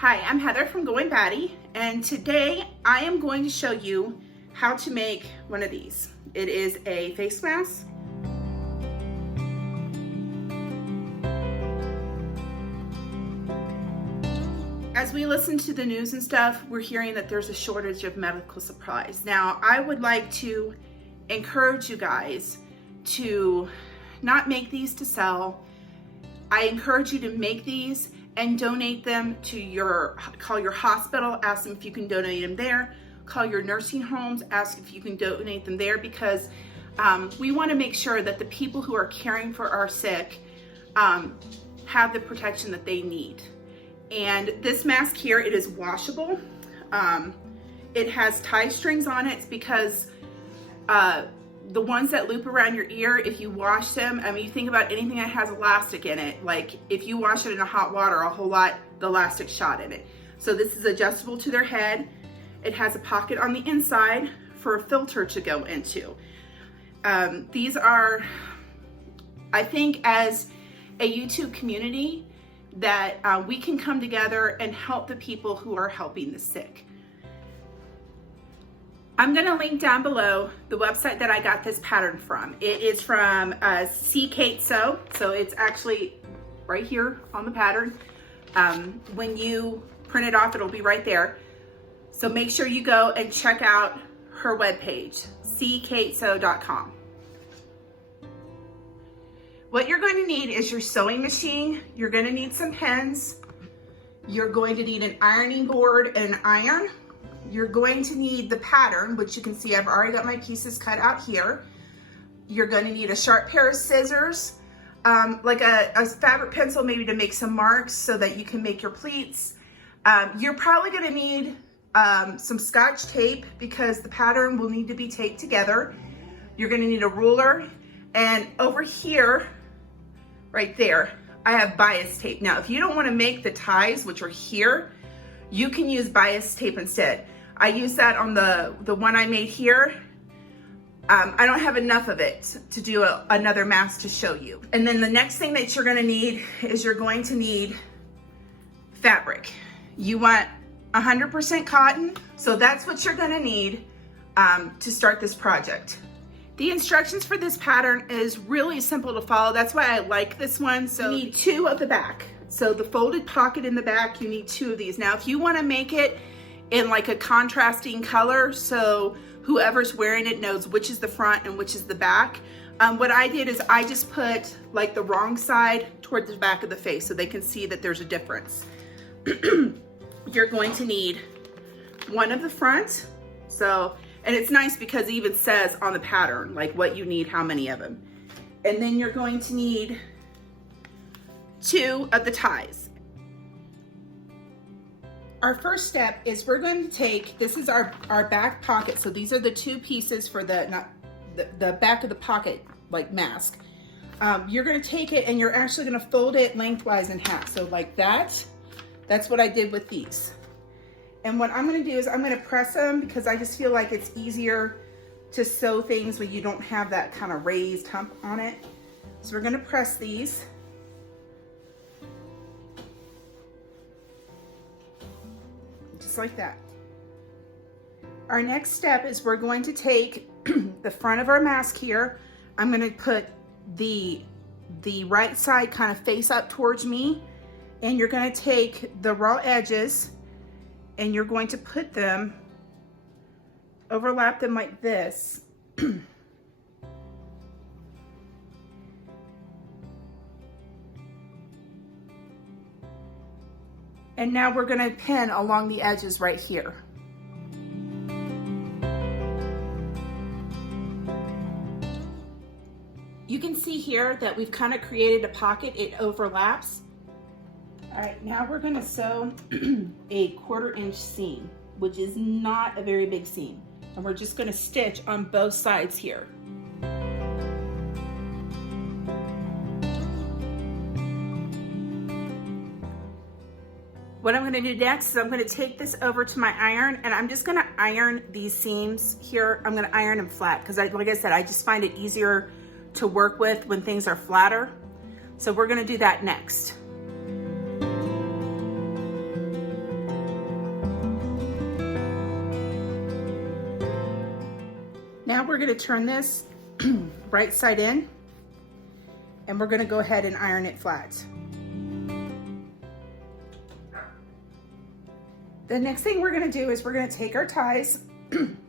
Hi, I'm Heather from Going Batty, and today I am going to show you how to make one of these. It is a face mask. As we listen to the news and stuff, we're hearing that there's a shortage of medical supplies. Now, I would like to encourage you guys to not make these to sell. I encourage you to make these and donate them to call your hospital, ask them if you can donate them there, call your nursing homes, ask if you can donate them there, because we want to make sure that the people who are caring for our sick have the protection that they need. And this mask here, it is washable. It has tie strings on it. It's because the ones that loop around your ear, if you wash them, I mean, you think about anything that has elastic in it, like if you wash it in a hot water, a whole lot, the elastic shot in it. So this is adjustable to their head. It has a pocket on the inside for a filter to go into. These are, I think, as a YouTube community, that we can come together and help the people who are helping the sick. I'm gonna link down below the website that I got this pattern from. It is from Pleats, so it's actually right here on the pattern. When you print it off, it'll be right there. So make sure you go and check out her webpage, ckatso.com. What you're going to need is your sewing machine. You're going to need some pens. You're going to need an ironing board and an iron. You're going to need the pattern, which you can see I've already got my pieces cut out here. You're going to need a sharp pair of scissors, like a fabric pencil maybe to make some marks so that you can make your pleats. You're probably going to need some Scotch tape because the pattern will need to be taped together. You're going to need a ruler, and over here, right there, I have bias tape. Now, if you don't want to make the ties, which are here, you can use bias tape instead. I use that on the one I made here. I don't have enough of it to do another mask to show you. And then the next thing that you're gonna need is you're going to need fabric. You want 100% cotton, so that's what you're gonna need to start this project. The instructions for this pattern is really simple to follow. That's why I like this one. So you need 2 of the back. So the folded pocket in the back, you need 2 of these. Now, if you wanna make it in like a contrasting color, so whoever's wearing it knows which is the front and which is the back, what I did is I just put like the wrong side toward the back of the face so they can see that there's a difference. You're going to need 1 of the front. So, and it's nice because it even says on the pattern, like what you need, how many of them. And then you're going to need 2 of the ties. Our first step is we're going to take, this is our back pocket. So these are the 2 pieces for the back of the pocket, like mask. You're gonna take it and you're actually gonna fold it lengthwise in half. So like that, that's what I did with these. And what I'm gonna do is I'm gonna press them because I just feel like it's easier to sew things when you don't have that kind of raised hump on it. So we're gonna press these. Just like that. Our next step is we're going to take the front of our mask here. I'm going to put the right side kind of face up towards me, and you're going to take the raw edges and you're going to put them, overlap them like this. And now we're gonna pin along the edges right here. You can see here that we've kind of created a pocket, it overlaps. All right, now we're gonna sew a 1/4 inch seam, which is not a very big seam. And we're just gonna stitch on both sides here. What I'm gonna do next is I'm gonna take this over to my iron, and I'm just gonna iron these seams here. I'm gonna iron them flat because like I said, I just find it easier to work with when things are flatter. So we're gonna do that next. we're gonna turn this right side in, and we're gonna go ahead and iron it flat. The next thing we're gonna do is we're gonna take our ties,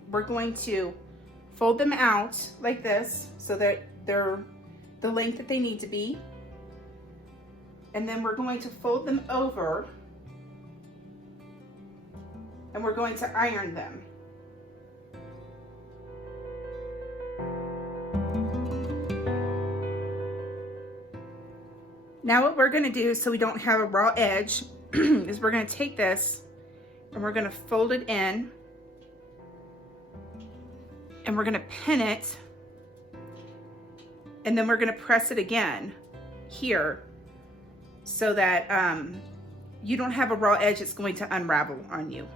we're going to fold them out like this so that they're the length that they need to be. And then we're going to fold them over and we're going to iron them. Now what we're gonna do so we don't have a raw edge is we're gonna take this and we're gonna fold it in and we're gonna pin it, and then we're gonna press it again here so that you don't have a raw edge that's going to unravel on you.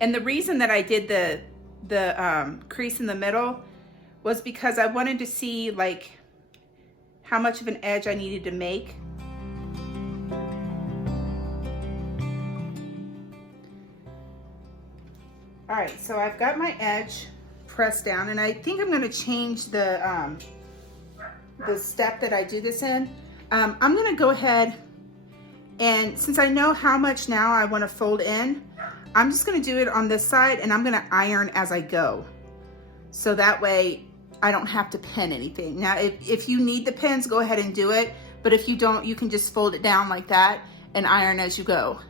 And the reason that I did the crease in the middle was because I wanted to see like how much of an edge I needed to make. All right, so I've got my edge pressed down, and I think I'm gonna change the step that I do this in. I'm gonna go ahead, and since I know how much now I wanna fold in, I'm just gonna do it on this side, and I'm gonna iron as I go. So that way I don't have to pin anything. Now, if you need the pins, go ahead and do it. But if you don't, you can just fold it down like that and iron as you go.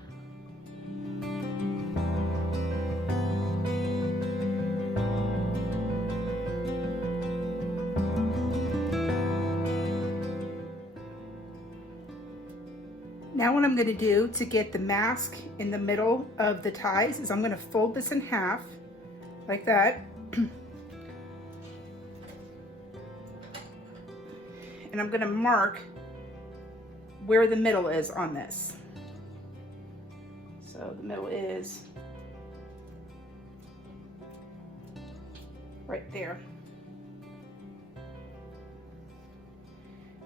Now what I'm gonna do to get the mask in the middle of the ties is I'm gonna fold this in half like that. And I'm gonna mark where the middle is on this. So the middle is right there.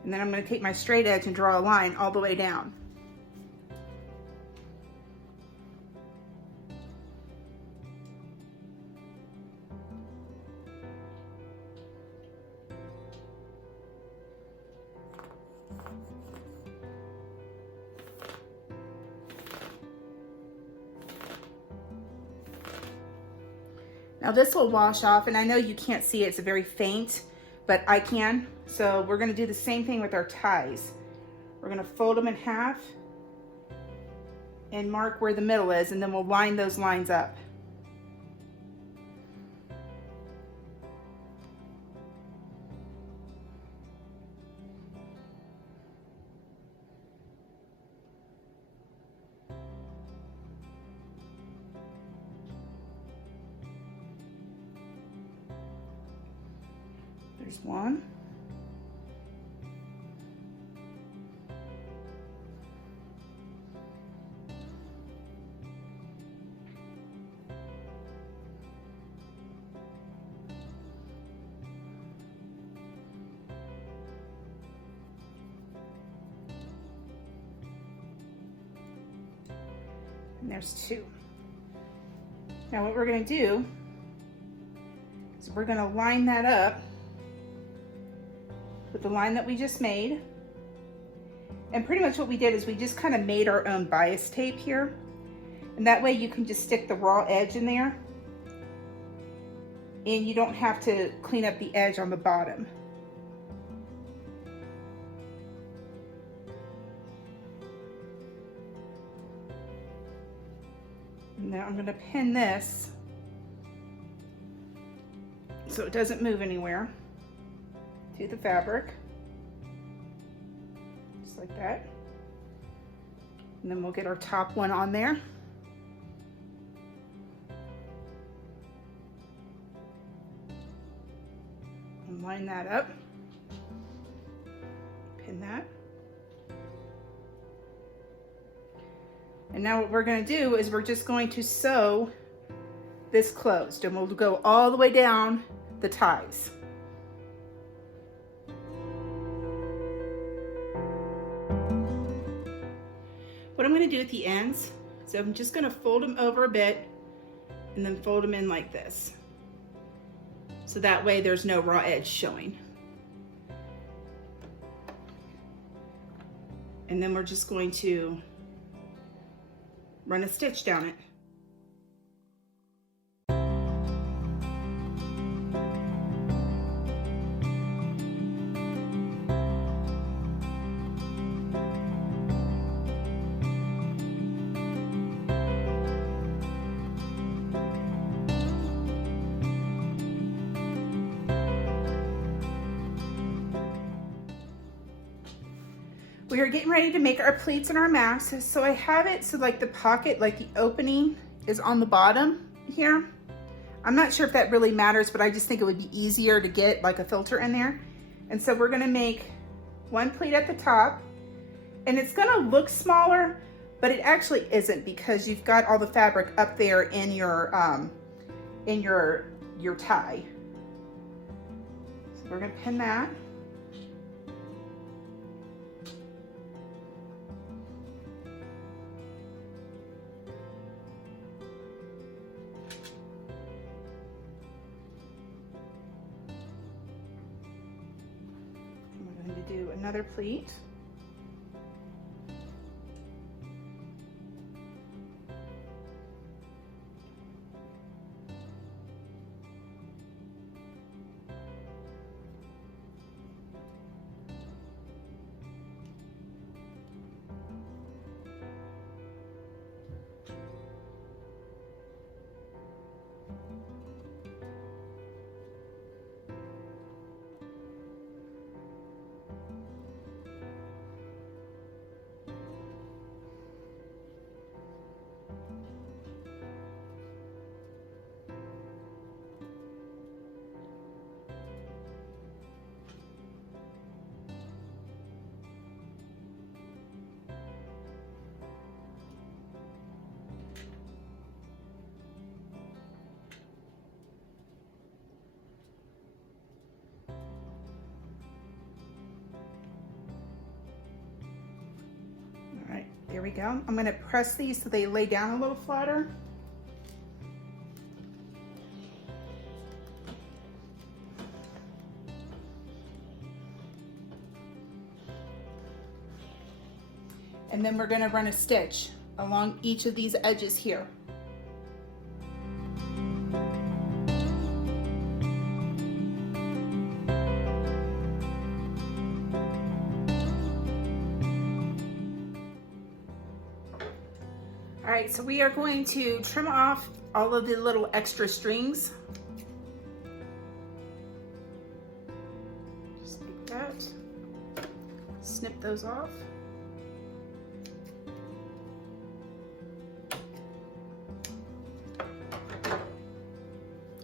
And then I'm gonna take my straight edge and draw a line all the way down. Now this will wash off, and I know you can't see it, it's very faint, but I can. So we're gonna do the same thing with our ties. We're gonna fold them in half and mark where the middle is, and then we'll line those lines up. There's one. And there's two. Now what we're going to do is we're going to line that up with the line that we just made. And pretty much what we did is we just kind of made our own bias tape here. And that way you can just stick the raw edge in there and you don't have to clean up the edge on the bottom. And then I'm going to pin this so it doesn't move anywhere to the fabric, just like that. And then we'll get our top one on there. And line that up, pin that. And now what we're going to do is we're just going to sew this closed, and we'll go all the way down the ties. What I'm going to do at the ends, so I'm just going to fold them over a bit and then fold them in like this. So that way there's no raw edge showing. And then we're just going to run a stitch down it. We are getting ready to make our pleats and our masks. So I have it so like the pocket, like the opening is on the bottom here. I'm not sure if that really matters, but I just think it would be easier to get like a filter in there. And so we're gonna make one pleat at the top, and it's gonna look smaller, but it actually isn't because you've got all the fabric up there in your tie. So we're gonna pin that. Do another pleat. There we go. I'm going to press these so they lay down a little flatter. And then we're going to run a stitch along each of these edges here. All right, so we are going to trim off all of the little extra strings. Just like that. Snip those off.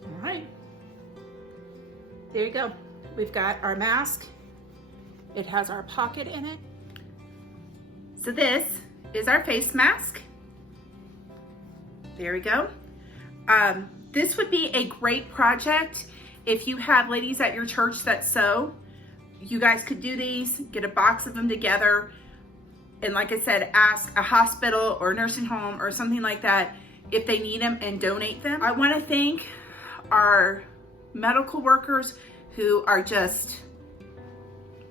All right, there you go. We've got our mask. It has our pocket in it. So this is our face mask. There we go. This would be a great project if you have ladies at your church that sew. You guys could do these, get a box of them together, and like I said, ask a hospital or nursing home or something like that if they need them and donate them. I want to thank our medical workers who are just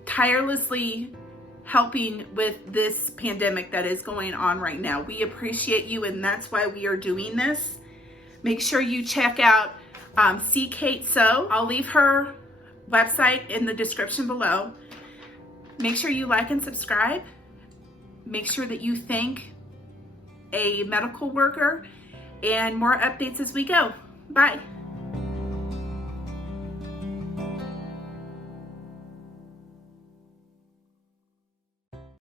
tirelessly helping with this pandemic that is going on right now. We appreciate you, and that's why we are doing this. Make sure you check out See Kate Sew. I'll leave her website in the description below. Make sure you like and subscribe. Make sure that you thank a medical worker, and more updates as we go. Bye.